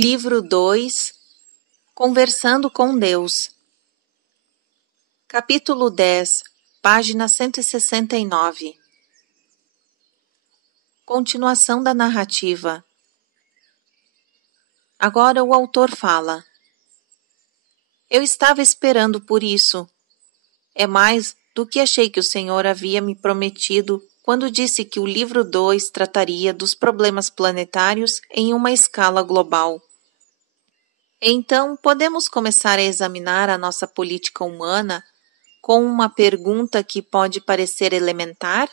Livro 2 Conversando com Deus. Capítulo 10, página 169. Continuação da narrativa. Agora o autor fala. Eu estava esperando por isso. É mais do que achei que o Senhor havia me prometido quando disse que o livro 2 trataria dos problemas planetários em uma escala global. Então, podemos começar a examinar a nossa política humana com uma pergunta que pode parecer elementar?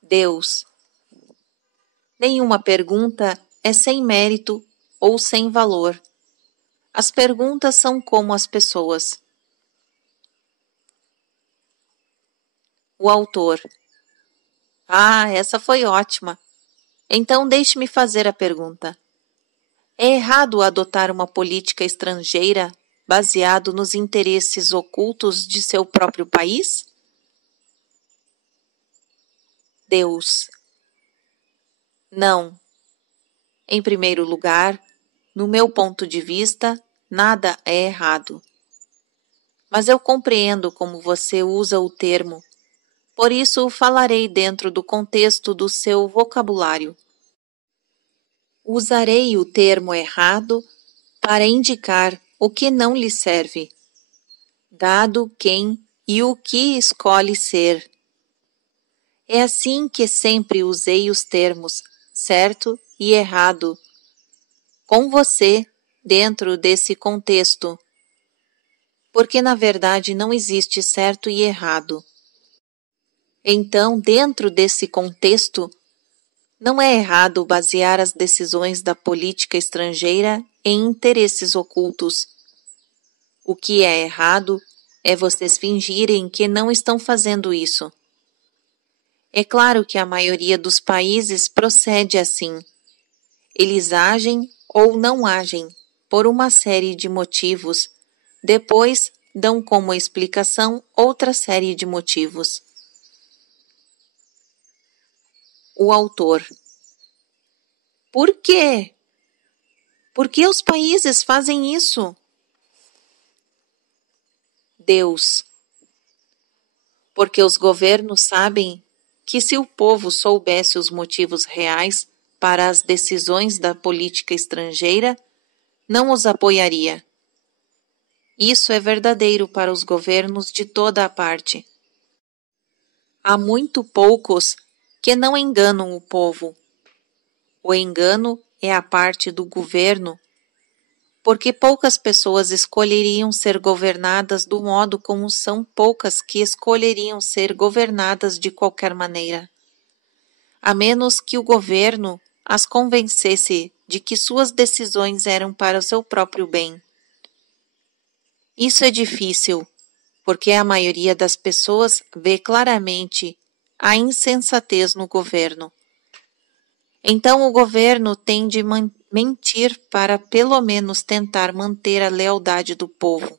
Deus. Nenhuma pergunta é sem mérito ou sem valor. As perguntas são como as pessoas. O autor. Essa foi ótima. Então deixe-me fazer a pergunta. É errado adotar uma política estrangeira baseado nos interesses ocultos de seu próprio país? Deus. Não. Em primeiro lugar, no meu ponto de vista, nada é errado. Mas eu compreendo como você usa o termo, por isso falarei dentro do contexto do seu vocabulário. Usarei o termo errado para indicar o que não lhe serve, dado quem e o que escolhe ser. É assim que sempre usei os termos certo e errado com você dentro desse contexto, porque na verdade não existe certo e errado. Então, dentro desse contexto, não é errado basear as decisões da política estrangeira em interesses ocultos. O que é errado é vocês fingirem que não estão fazendo isso. É claro que a maioria dos países procede assim. Eles agem ou não agem por uma série de motivos, depois dão como explicação outra série de motivos. O autor. Por quê? Por que os países fazem isso? Deus. Porque os governos sabem que se o povo soubesse os motivos reais para as decisões da política estrangeira, não os apoiaria. Isso é verdadeiro para os governos de toda a parte. Há muito poucos que não enganam o povo. O engano é a parte do governo, porque poucas pessoas escolheriam ser governadas do modo como são poucas que escolheriam ser governadas de qualquer maneira, a menos que o governo as convencesse de que suas decisões eram para o seu próprio bem. Isso é difícil, porque a maioria das pessoas vê claramente a insensatez no governo. Então o governo tem de mentir para pelo menos tentar manter a lealdade do povo.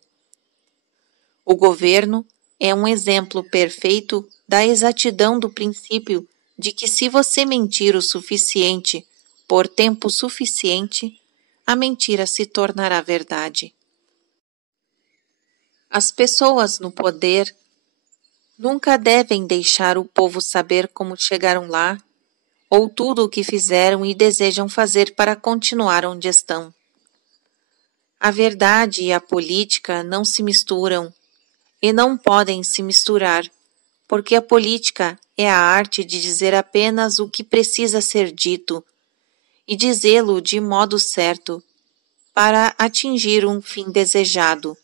O governo é um exemplo perfeito da exatidão do princípio de que se você mentir o suficiente por tempo suficiente, a mentira se tornará verdade. As pessoas no poder nunca devem deixar o povo saber como chegaram lá ou tudo o que fizeram e desejam fazer para continuar onde estão. A verdade e a política não se misturam e não podem se misturar, porque a política é a arte de dizer apenas o que precisa ser dito e dizê-lo de modo certo para atingir um fim desejado.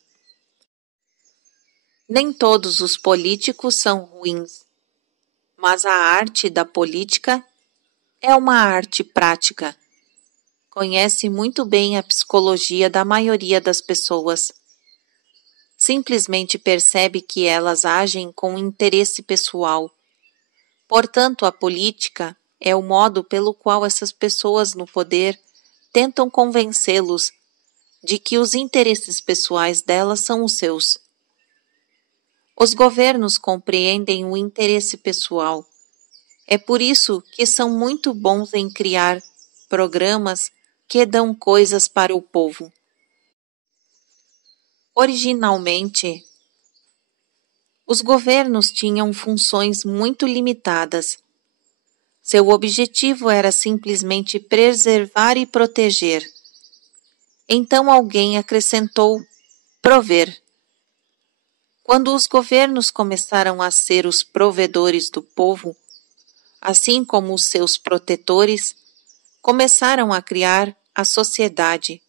Nem todos os políticos são ruins, mas a arte da política é uma arte prática. Conhece muito bem a psicologia da maioria das pessoas. Simplesmente percebe que elas agem com interesse pessoal. Portanto, a política é o modo pelo qual essas pessoas no poder tentam convencê-los de que os interesses pessoais delas são os seus. Os governos compreendem o interesse pessoal. É por isso que são muito bons em criar programas que dão coisas para o povo. Originalmente, os governos tinham funções muito limitadas. Seu objetivo era simplesmente preservar e proteger. Então alguém acrescentou prover. Quando os governos começaram a ser os provedores do povo, assim como os seus protetores, começaram a criar a sociedade,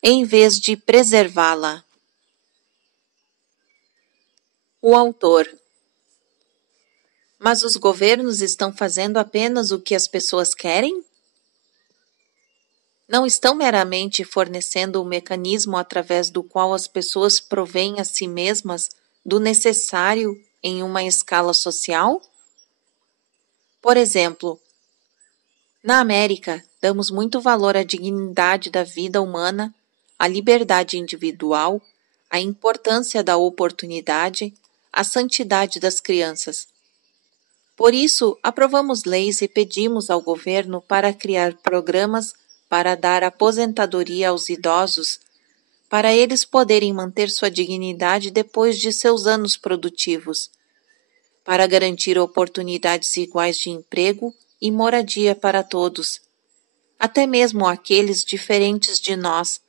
em vez de preservá-la. O autor. Mas os governos estão fazendo apenas o que as pessoas querem? Não estão meramente fornecendo o mecanismo através do qual as pessoas provêm a si mesmas do necessário em uma escala social? Por exemplo, na América, damos muito valor à dignidade da vida humana, à liberdade individual, à importância da oportunidade, à santidade das crianças. Por isso, aprovamos leis e pedimos ao governo para criar programas para dar aposentadoria aos idosos, para eles poderem manter sua dignidade depois de seus anos produtivos, para garantir oportunidades iguais de emprego e moradia para todos, até mesmo aqueles diferentes de nós,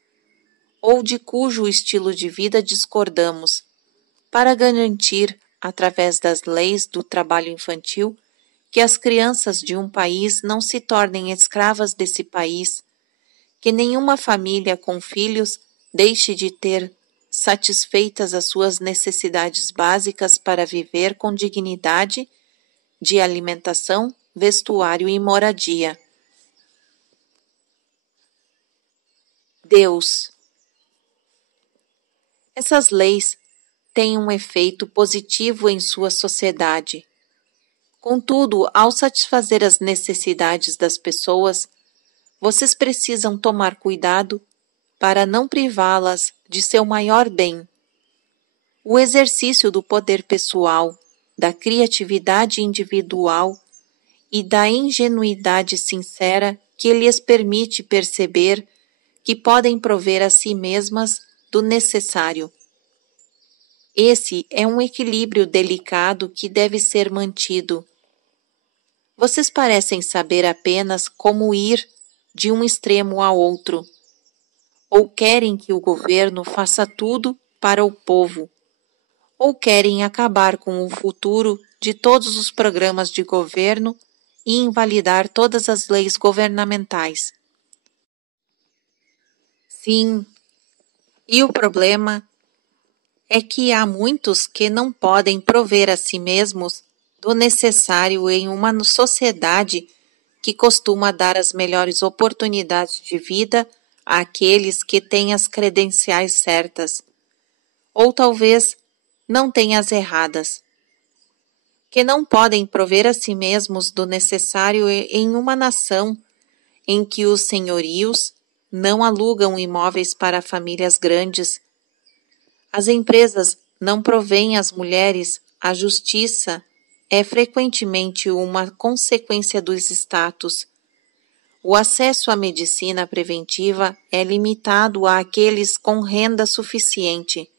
ou de cujo estilo de vida discordamos, para garantir, através das leis do trabalho infantil, que as crianças de um país não se tornem escravas desse país, que nenhuma família com filhos deixe de ter satisfeitas as suas necessidades básicas para viver com dignidade de alimentação, vestuário e moradia. Deus. Essas leis têm um efeito positivo em sua sociedade. Contudo, ao satisfazer as necessidades das pessoas, vocês precisam tomar cuidado para não privá-las de seu maior bem. O exercício do poder pessoal, da criatividade individual e da ingenuidade sincera que lhes permite perceber que podem prover a si mesmas do necessário. Esse é um equilíbrio delicado que deve ser mantido. Vocês parecem saber apenas como ir de um extremo a outro, ou querem que o governo faça tudo para o povo, ou querem acabar com o futuro de todos os programas de governo e invalidar todas as leis governamentais. Sim, e o problema é que há muitos que não podem prover a si mesmos do necessário em uma sociedade que costuma dar as melhores oportunidades de vida àqueles que têm as credenciais certas, ou talvez não têm as erradas, que não podem prover a si mesmos do necessário em uma nação em que os senhorios não alugam imóveis para famílias grandes. As empresas não provêm às mulheres, a justiça é frequentemente uma consequência dos status. O acesso à medicina preventiva é limitado àqueles com renda suficiente,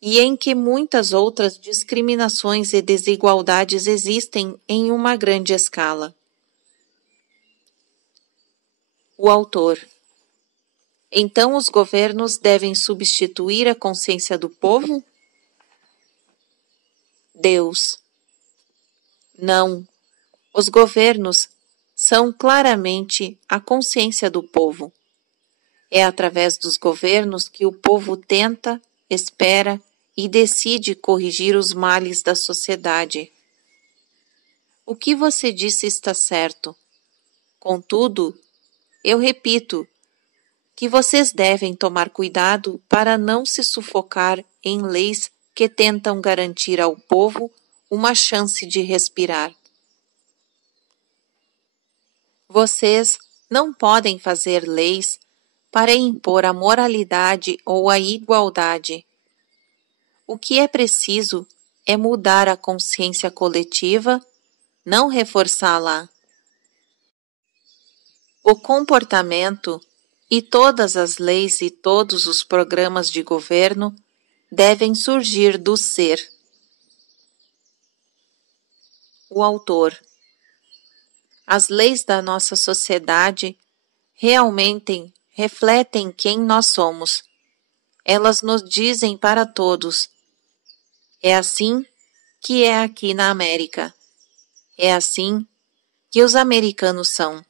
e em que muitas outras discriminações e desigualdades existem em uma grande escala. O autor. Então os governos devem substituir a consciência do povo? Deus. Não. Os governos são claramente a consciência do povo. É através dos governos que o povo tenta, espera e decide corrigir os males da sociedade. O que você disse está certo. Contudo, eu repito que vocês devem tomar cuidado para não se sufocar em leis que tentam garantir ao povo uma chance de respirar. Vocês não podem fazer leis para impor a moralidade ou a igualdade. O que é preciso é mudar a consciência coletiva, não reforçá-la. O comportamento e todas as leis e todos os programas de governo devem surgir do ser. O autor. As leis da nossa sociedade realmente refletem quem nós somos. Elas nos dizem para todos. É assim que é aqui na América. É assim que os americanos são.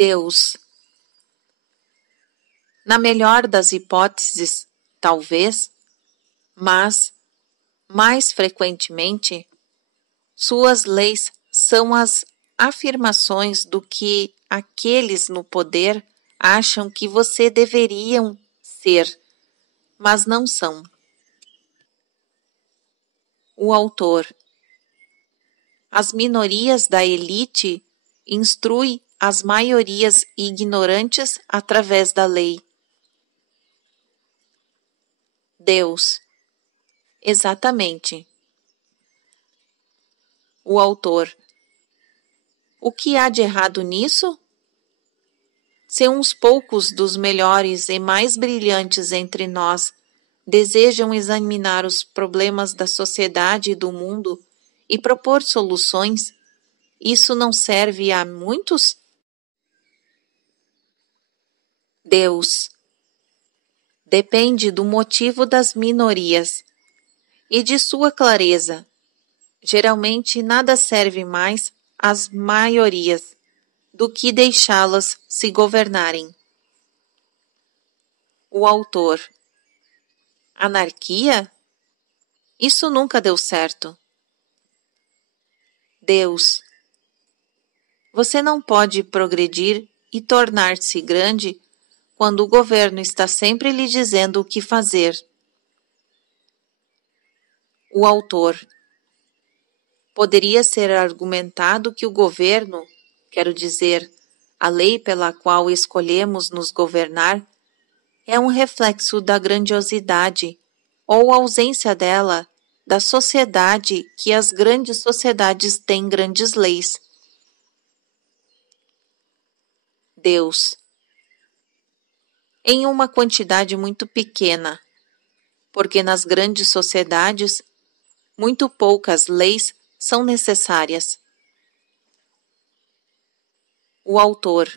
Deus. Na melhor das hipóteses, talvez, mas, mais frequentemente, suas leis são as afirmações do que aqueles no poder acham que você deveriam ser, mas não são. O autor. As minorias da elite instruem as maiorias ignorantes através da lei. Deus. Exatamente. O autor. O que há de errado nisso? Se uns poucos dos melhores e mais brilhantes entre nós desejam examinar os problemas da sociedade e do mundo e propor soluções, isso não serve a muitos? Deus. Depende do motivo das minorias e de sua clareza. Geralmente nada serve mais às maiorias do que deixá-las se governarem. O autor. Anarquia? Isso nunca deu certo. Deus. Você não pode progredir e tornar-se grande quando o governo está sempre lhe dizendo o que fazer. O autor. Poderia ser argumentado que o governo, quero dizer, a lei pela qual escolhemos nos governar, é um reflexo da grandiosidade ou ausência dela da sociedade, que as grandes sociedades têm grandes leis. Deus. Em uma quantidade muito pequena, porque nas grandes sociedades muito poucas leis são necessárias. O autor.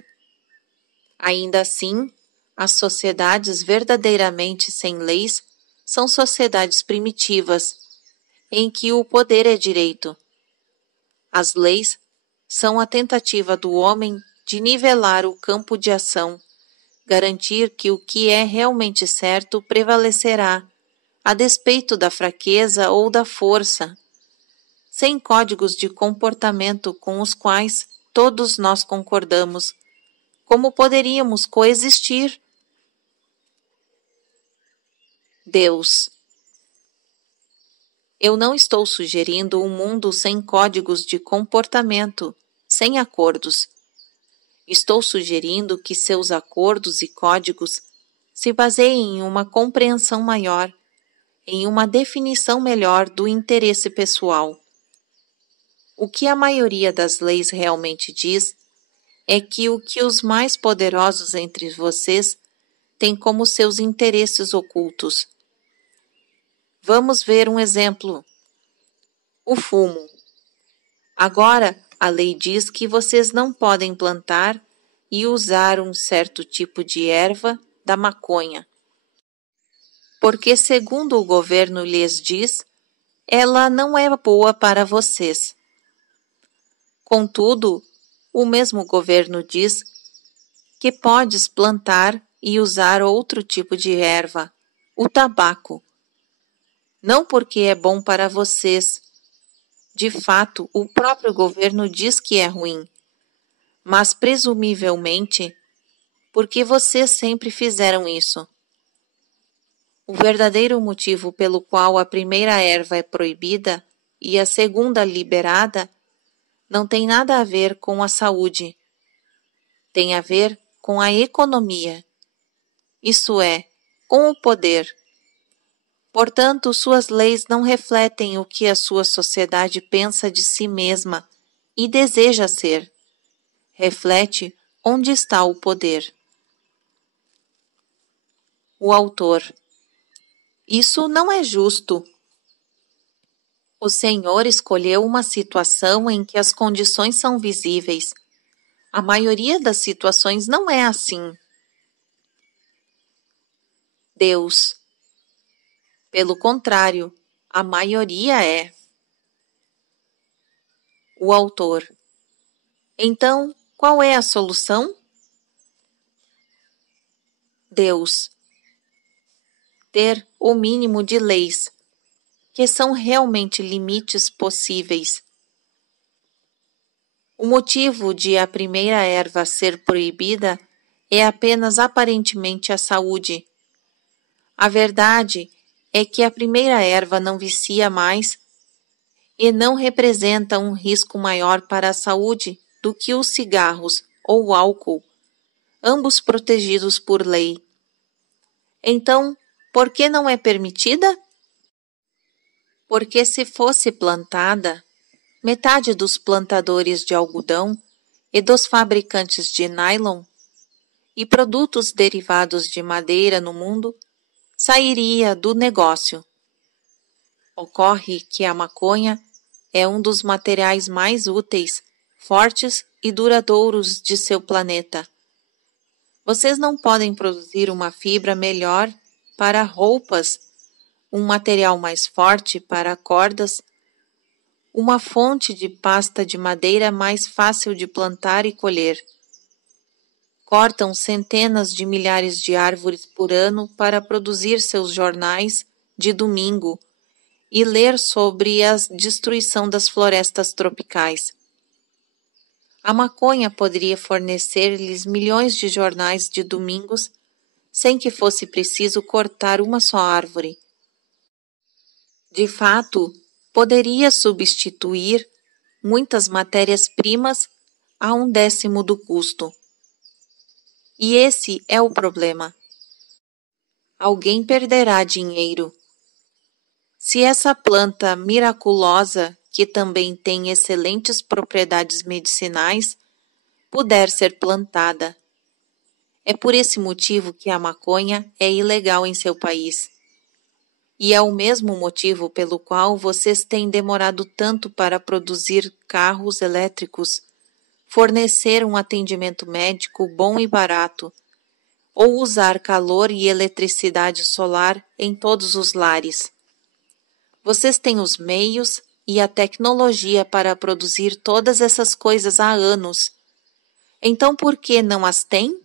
Ainda assim, as sociedades verdadeiramente sem leis são sociedades primitivas, em que o poder é direito. As leis são a tentativa do homem de nivelar o campo de ação, garantir que o que é realmente certo prevalecerá, a despeito da fraqueza ou da força, sem códigos de comportamento com os quais todos nós concordamos. Como poderíamos coexistir? Deus. Eu não estou sugerindo um mundo sem códigos de comportamento, sem acordos. Estou sugerindo que seus acordos e códigos se baseiem em uma compreensão maior, em uma definição melhor do interesse pessoal. O que a maioria das leis realmente diz é que o que os mais poderosos entre vocês têm como seus interesses ocultos. Vamos ver um exemplo. O fumo. Agora, a lei diz que vocês não podem plantar e usar um certo tipo de erva da maconha, porque, segundo o governo lhes diz, ela não é boa para vocês. Contudo, o mesmo governo diz que podes plantar e usar outro tipo de erva, o tabaco. Não porque é bom para vocês. De fato, o próprio governo diz que é ruim, mas presumivelmente porque vocês sempre fizeram isso. O verdadeiro motivo pelo qual a primeira erva é proibida e a segunda liberada não tem nada a ver com a saúde. Tem a ver com a economia, isso é, com o poder. Portanto, suas leis não refletem o que a sua sociedade pensa de si mesma e deseja ser. reflete onde está o poder. O autor: isso não é justo. O Senhor escolheu uma situação em que as condições são visíveis. A maioria das situações não é assim. Deus: pelo contrário, a maioria é. O autor: então, qual é a solução? Deus: ter o mínimo de leis, que são realmente limites possíveis. O motivo de a primeira erva ser proibida é apenas aparentemente a saúde. A verdade é que a primeira erva não vicia mais e não representa um risco maior para a saúde do que os cigarros ou o álcool, ambos protegidos por lei. Então, por que não é permitida? Porque se fosse plantada, metade dos plantadores de algodão e dos fabricantes de nylon e produtos derivados de madeira no mundo sairia do negócio. Ocorre que a maconha é um dos materiais mais úteis, fortes e duradouros de seu planeta. Vocês não podem produzir uma fibra melhor para roupas, um material mais forte para cordas, uma fonte de pasta de madeira mais fácil de plantar e colher. Cortam centenas de milhares de árvores por ano para produzir seus jornais de domingo e ler sobre a destruição das florestas tropicais. A maconha poderia fornecer-lhes milhões de jornais de domingos sem que fosse preciso cortar uma só árvore. De fato, poderia substituir muitas matérias-primas a 1/10 do custo. E esse é o problema. Alguém perderá dinheiro. Se essa planta miraculosa, que também tem excelentes propriedades medicinais, puder ser plantada. É por esse motivo que a maconha é ilegal em seu país. E é o mesmo motivo pelo qual vocês têm demorado tanto para produzir carros elétricos, fornecer um atendimento médico bom e barato, ou usar calor e eletricidade solar em todos os lares. Vocês têm os meios e a tecnologia para produzir todas essas coisas há anos. Então por que não as têm?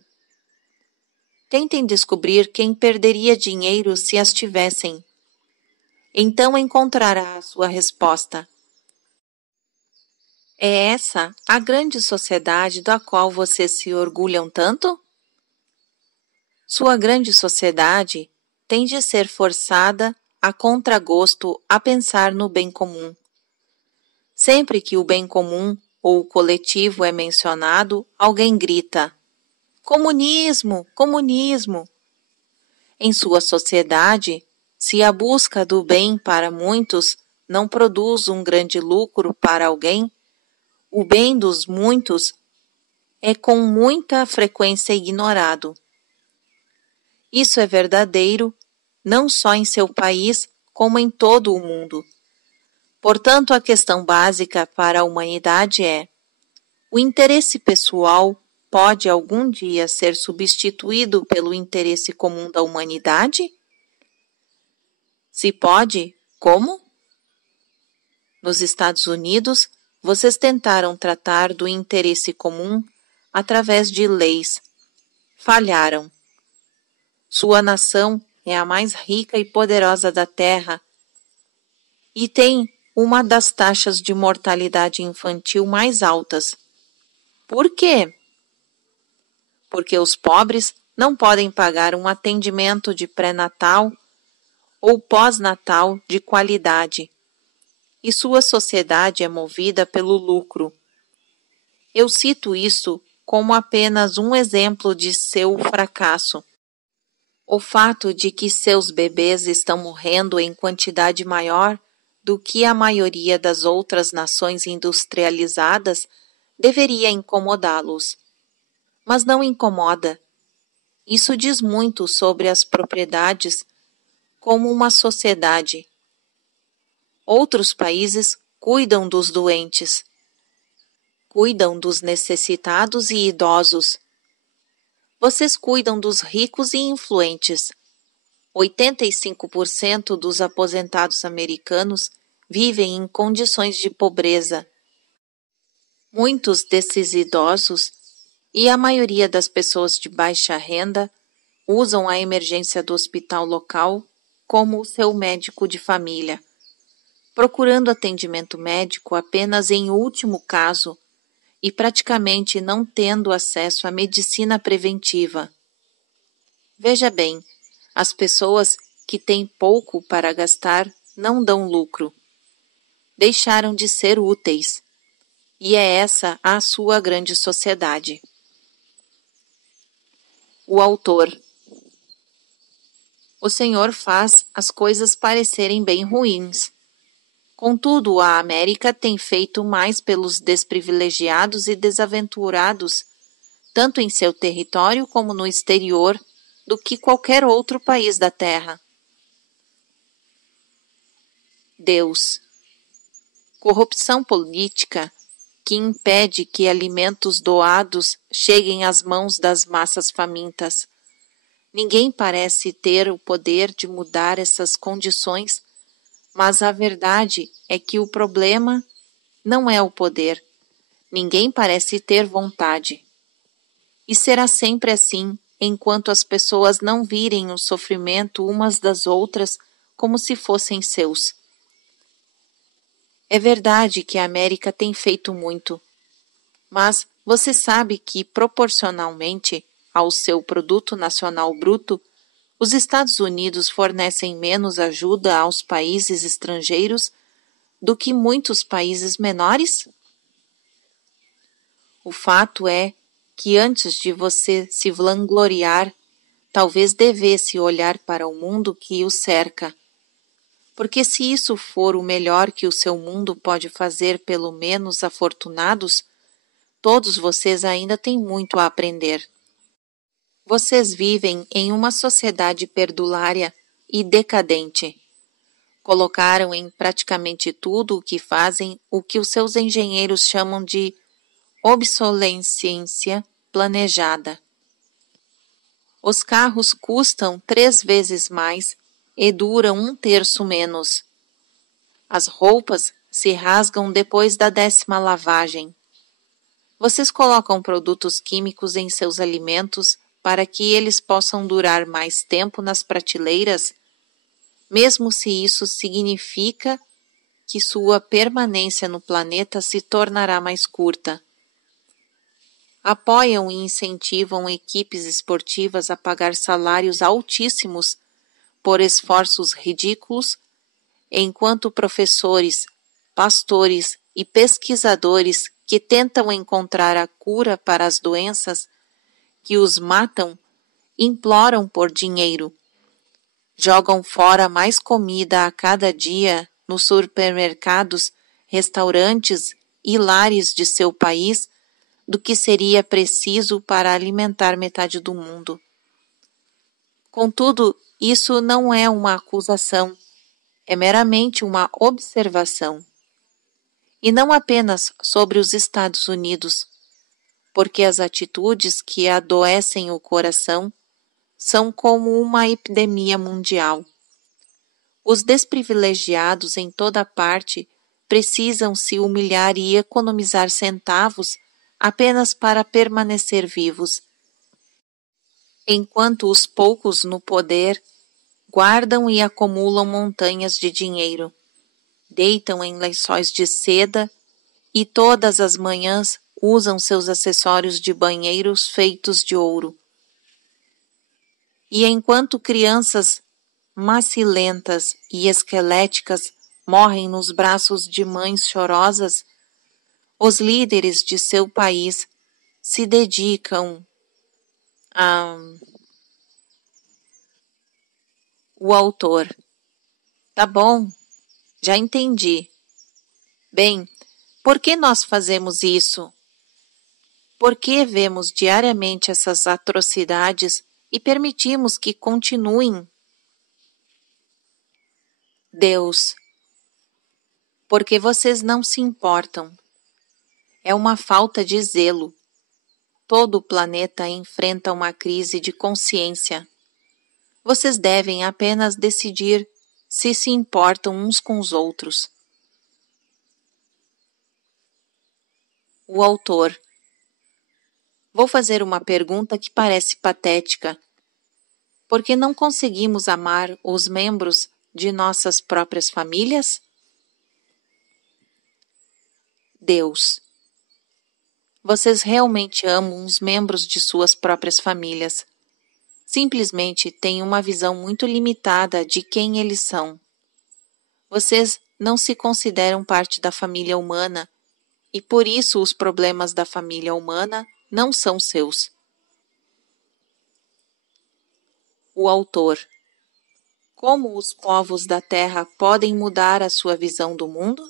Tentem descobrir quem perderia dinheiro se as tivessem. Então encontrará a sua resposta. É essa a grande sociedade da qual vocês se orgulham tanto? Sua grande sociedade tem de ser forçada a contragosto a pensar no bem comum. Sempre que o bem comum ou o coletivo é mencionado, alguém grita: comunismo, comunismo! Em sua sociedade, se a busca do bem para muitos não produz um grande lucro para alguém, o bem dos muitos é com muita frequência ignorado. Isso é verdadeiro não só em seu país, como em todo o mundo. Portanto, a questão básica para a humanidade é: o interesse pessoal pode algum dia ser substituído pelo interesse comum da humanidade? Se pode, como? Nos Estados Unidos, vocês tentaram tratar do interesse comum através de leis. Falharam. Sua nação é a mais rica e poderosa da Terra e tem uma das taxas de mortalidade infantil mais altas. Por quê? Porque os pobres não podem pagar um atendimento de pré-natal ou pós-natal de qualidade, e sua sociedade é movida pelo lucro. Eu cito isso como apenas um exemplo de seu fracasso. O fato de que seus bebês estão morrendo em quantidade maior do que a maioria das outras nações industrializadas deveria incomodá-los. Mas não incomoda. Isso diz muito sobre as propriedades como uma sociedade. Outros países cuidam dos doentes, cuidam dos necessitados e idosos. Vocês cuidam dos ricos e influentes. 85% dos aposentados americanos vivem em condições de pobreza. Muitos desses idosos e a maioria das pessoas de baixa renda usam a emergência do hospital local como o seu médico de família, procurando atendimento médico apenas em último caso e praticamente não tendo acesso à medicina preventiva. Veja bem, as pessoas que têm pouco para gastar não dão lucro. Deixaram de ser úteis. E é essa a sua grande sociedade. O autor. O Senhor faz as coisas parecerem bem ruins. Contudo, a América tem feito mais pelos desprivilegiados e desaventurados, tanto em seu território como no exterior, do que qualquer outro país da Terra. Deus. Corrupção política que impede que alimentos doados cheguem às mãos das massas famintas. Ninguém parece ter o poder de mudar essas condições, mas a verdade é que o problema não é o poder. Ninguém parece ter vontade. E será sempre assim, enquanto as pessoas não virem o sofrimento umas das outras como se fossem seus. É verdade que a América tem feito muito, mas você sabe que, proporcionalmente ao seu produto nacional bruto, os Estados Unidos fornecem menos ajuda aos países estrangeiros do que muitos países menores? O fato é que antes de você se vangloriar, talvez devesse olhar para o mundo que o cerca. Porque se isso for o melhor que o seu mundo pode fazer pelo menos afortunados, todos vocês ainda têm muito a aprender. Vocês vivem em uma sociedade perdulária e decadente. Colocaram em praticamente tudo o que fazem o que os seus engenheiros chamam de obsolescência planejada. Os carros custam 3 vezes mais e duram 1/3 menos. As roupas se rasgam depois da 10ª lavagem. Vocês colocam produtos químicos em seus alimentos para que eles possam durar mais tempo nas prateleiras, mesmo se isso significa que sua permanência no planeta se tornará mais curta. Apoiam e incentivam equipes esportivas a pagar salários altíssimos por esforços ridículos, enquanto professores, pastores e pesquisadores que tentam encontrar a cura para as doenças que os matam imploram por dinheiro. Jogam fora mais comida a cada dia nos supermercados, restaurantes e lares de seu país do que seria preciso para alimentar metade do mundo. Contudo, isso não é uma acusação, é meramente uma observação. E não apenas sobre os Estados Unidos, porque as atitudes que adoecem o coração são como uma epidemia mundial. Os desprivilegiados em toda parte precisam se humilhar e economizar centavos apenas para permanecer vivos, enquanto os poucos no poder guardam e acumulam montanhas de dinheiro, deitam em lençóis de seda e todas as manhãs usam seus acessórios de banheiros feitos de ouro. E enquanto crianças macilentas e esqueléticas morrem nos braços de mães chorosas, os líderes de seu país se dedicam a... O autor. Tá bom, já entendi. Bem, por que nós fazemos isso? Por que vemos diariamente essas atrocidades e permitimos que continuem? Deus, porque vocês não se importam. É uma falta de zelo. Todo o planeta enfrenta uma crise de consciência. Vocês devem apenas decidir se se importam uns com os outros. O autor. Vou fazer uma pergunta que parece patética. Por que não conseguimos amar os membros de nossas próprias famílias? Deus. Vocês realmente amam os membros de suas próprias famílias. Simplesmente têm uma visão muito limitada de quem eles são. Vocês não se consideram parte da família humana e por isso os problemas da família humana não são seus. O autor. Como os povos da Terra podem mudar a sua visão do mundo?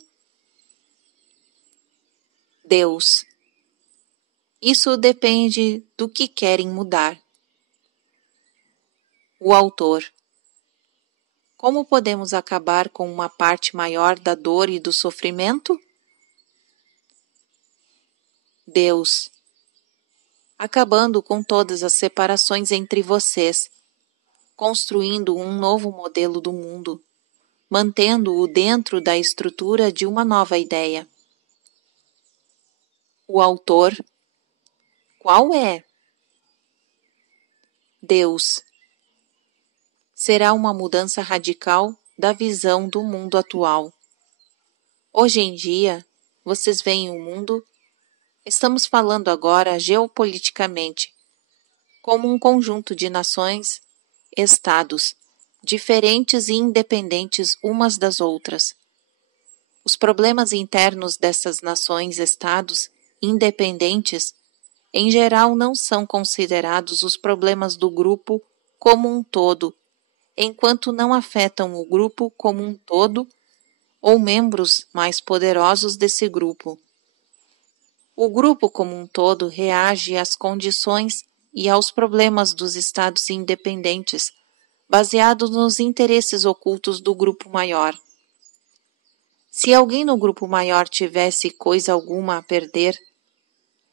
Deus. Isso depende do que querem mudar. O autor. Como podemos acabar com uma parte maior da dor e do sofrimento? Deus. Acabando com todas as separações entre vocês, construindo um novo modelo do mundo, mantendo-o dentro da estrutura de uma nova ideia. O autor. Qual é? Deus. Será uma mudança radical da visão do mundo atual. Hoje em dia, vocês veem o mundo, estamos falando agora geopoliticamente, como um conjunto de nações, estados, diferentes e independentes umas das outras. Os problemas internos dessas nações-estados independentes, em geral, não são considerados os problemas do grupo como um todo, enquanto não afetam o grupo como um todo ou membros mais poderosos desse grupo. O grupo como um todo reage às condições e aos problemas dos estados independentes, baseados nos interesses ocultos do grupo maior. Se alguém no grupo maior tivesse coisa alguma a perder,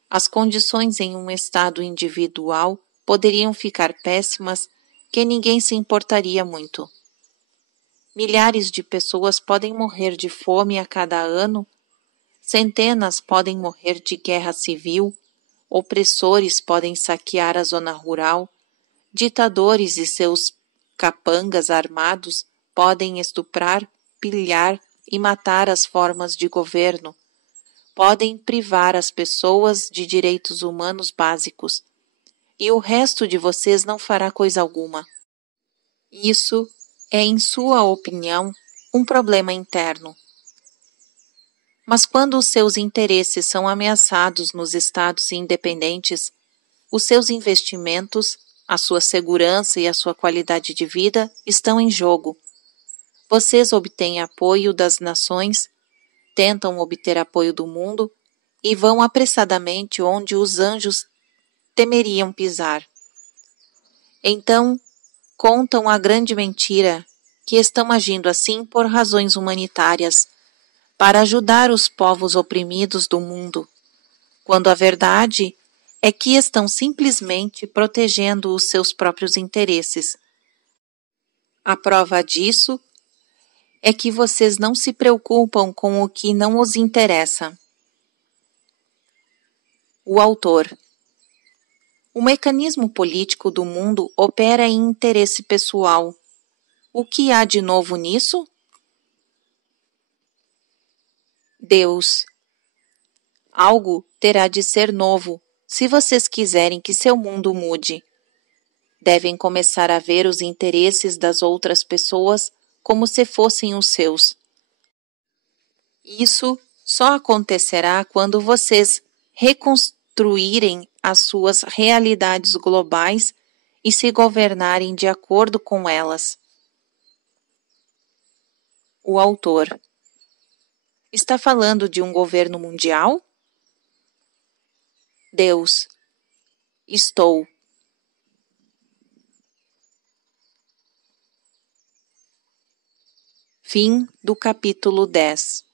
as condições em um estado individual poderiam ficar péssimas que ninguém se importaria muito. Milhares de pessoas podem morrer de fome a cada ano, centenas podem morrer de guerra civil, opressores podem saquear a zona rural, ditadores e seus capangas armados podem estuprar, pilhar e matar as formas de governo, podem privar as pessoas de direitos humanos básicos, e o resto de vocês não fará coisa alguma. Isso é, em sua opinião, um problema interno. Mas quando os seus interesses são ameaçados nos estados independentes, os seus investimentos, a sua segurança e a sua qualidade de vida estão em jogo. Vocês obtêm apoio das nações, tentam obter apoio do mundo e vão apressadamente onde os anjos temeriam pisar. Então, contam a grande mentira que estão agindo assim por razões humanitárias, para ajudar os povos oprimidos do mundo, quando a verdade é que estão simplesmente protegendo os seus próprios interesses. A prova disso é que vocês não se preocupam com o que não os interessa. O autor. O mecanismo político do mundo opera em interesse pessoal. O que há de novo nisso? Deus. Algo terá de ser novo, se vocês quiserem que seu mundo mude. Devem começar a ver os interesses das outras pessoas como se fossem os seus. Isso só acontecerá quando vocês reconstruírem as suas realidades globais e se governarem de acordo com elas. O autor. Está falando de um governo mundial? Deus, estou. Fim do capítulo 10.